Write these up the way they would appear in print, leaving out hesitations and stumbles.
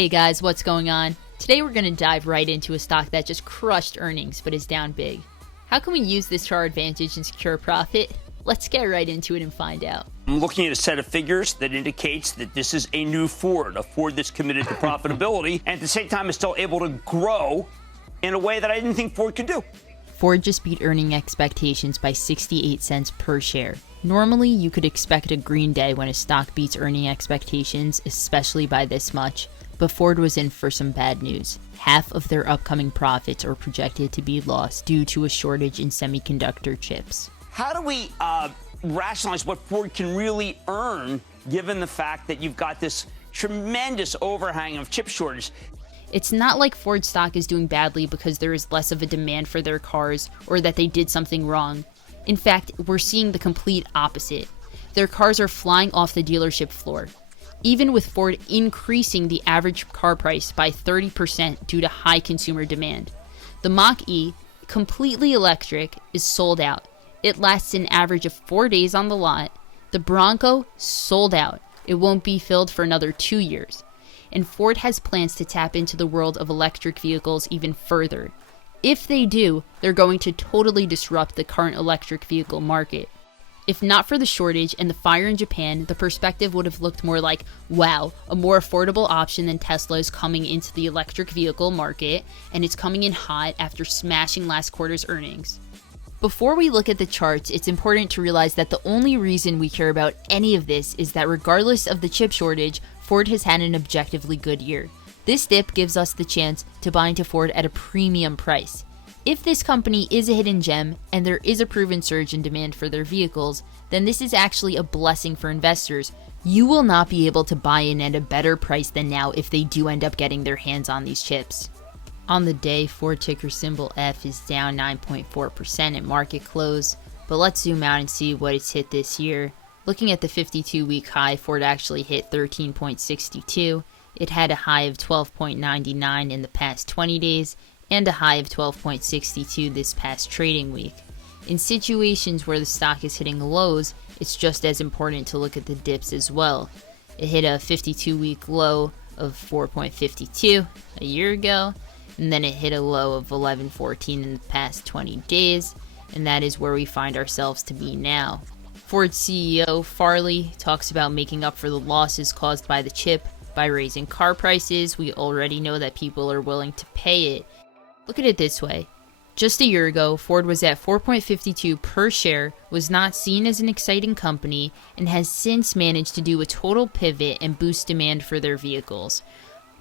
Hey guys, what's going on? Today we're going to dive right into a stock that just crushed earnings but is down big. How can we use this to our advantage and secure profit? Let's get right into it and find out. I'm looking at a set of figures that indicates that this is a new Ford, a Ford that's committed to profitability, and at the same time is still able to grow in a way that I didn't think Ford could do. Ford just beat earning expectations by 68 cents per share. Normally, you could expect a green day when a stock beats earning expectations, especially by this much, but Ford was in for some bad news. Half of their upcoming profits are projected to be lost due to a shortage in semi-conductor chips. How do we rationalize what Ford can really earn given the fact that you've got this tremendous overhang of chip shortage? It's not like Ford stock is doing badly because there is less of a demand for their cars or that they did something wrong. In fact, we're seeing the complete opposite. Their cars are flying off the dealership floor. Even with Ford increasing the average car price by 30% due to high consumer demand. The Mach-E, completely electric, is sold out. It lasts an average of 4 days on the lot. The Bronco, sold out. It won't be filled for another 2 years. And Ford has plans to tap into the world of electric vehicles even further. If they do, they're going to totally disrupt the current electric vehicle market. If not for the shortage and the fire in Japan, the perspective would have looked more like, wow, a more affordable option than Tesla is coming into the electric vehicle market, and it's coming in hot after smashing last quarter's earnings. Before we look at the charts, it's important to realize that the only reason we care about any of this is that regardless of the chip shortage, Ford has had an objectively good year. This dip gives us the chance to buy into Ford at a premium price. If this company is a hidden gem and there is a proven surge in demand for their vehicles, then this is actually a blessing for investors. You will not be able to buy in at a better price than now if they do end up getting their hands on these chips. On the day, Ford ticker symbol F is down 9.4% at market close, but let's zoom out and see what it's hit this year. Looking at the 52-week high, Ford actually hit 13.62. It had a high of 12.99 in the past 20 days, and a high of 12.62 this past trading week. In situations where the stock is hitting lows, it's just as important to look at the dips as well. It hit a 52-week low of 4.52 a year ago, and then it hit a low of 11.14 in the past 20 days, and that is where we find ourselves to be now. Ford CEO Farley talks about making up for the losses caused by the chip by raising car prices. We already know that people are willing to pay it. Look at it this way. Just a year ago, Ford was at 4.52 per share, was not seen as an exciting company, and has since managed to do a total pivot and boost demand for their vehicles.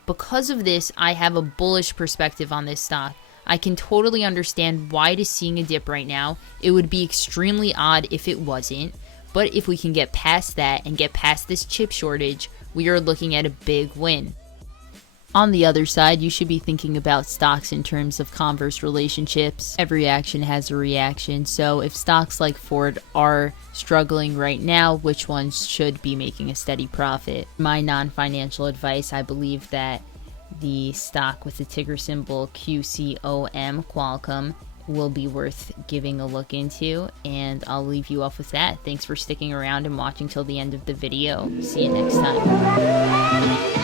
Because of this, I have a bullish perspective on this stock. I can totally understand why it is seeing a dip right now. It would be extremely odd if it wasn't, but if we can get past that and get past this chip shortage, we are looking at a big win. On the other side, you should be thinking about stocks in terms of converse relationships. Every action has a reaction, so if stocks like Ford are struggling right now, which ones should be making a steady profit? My non-financial advice, I believe that the stock with the ticker symbol QCOM, Qualcomm, will be worth giving a look into, and I'll leave you off with that. Thanks for sticking around and watching till the end of the video. See you next time.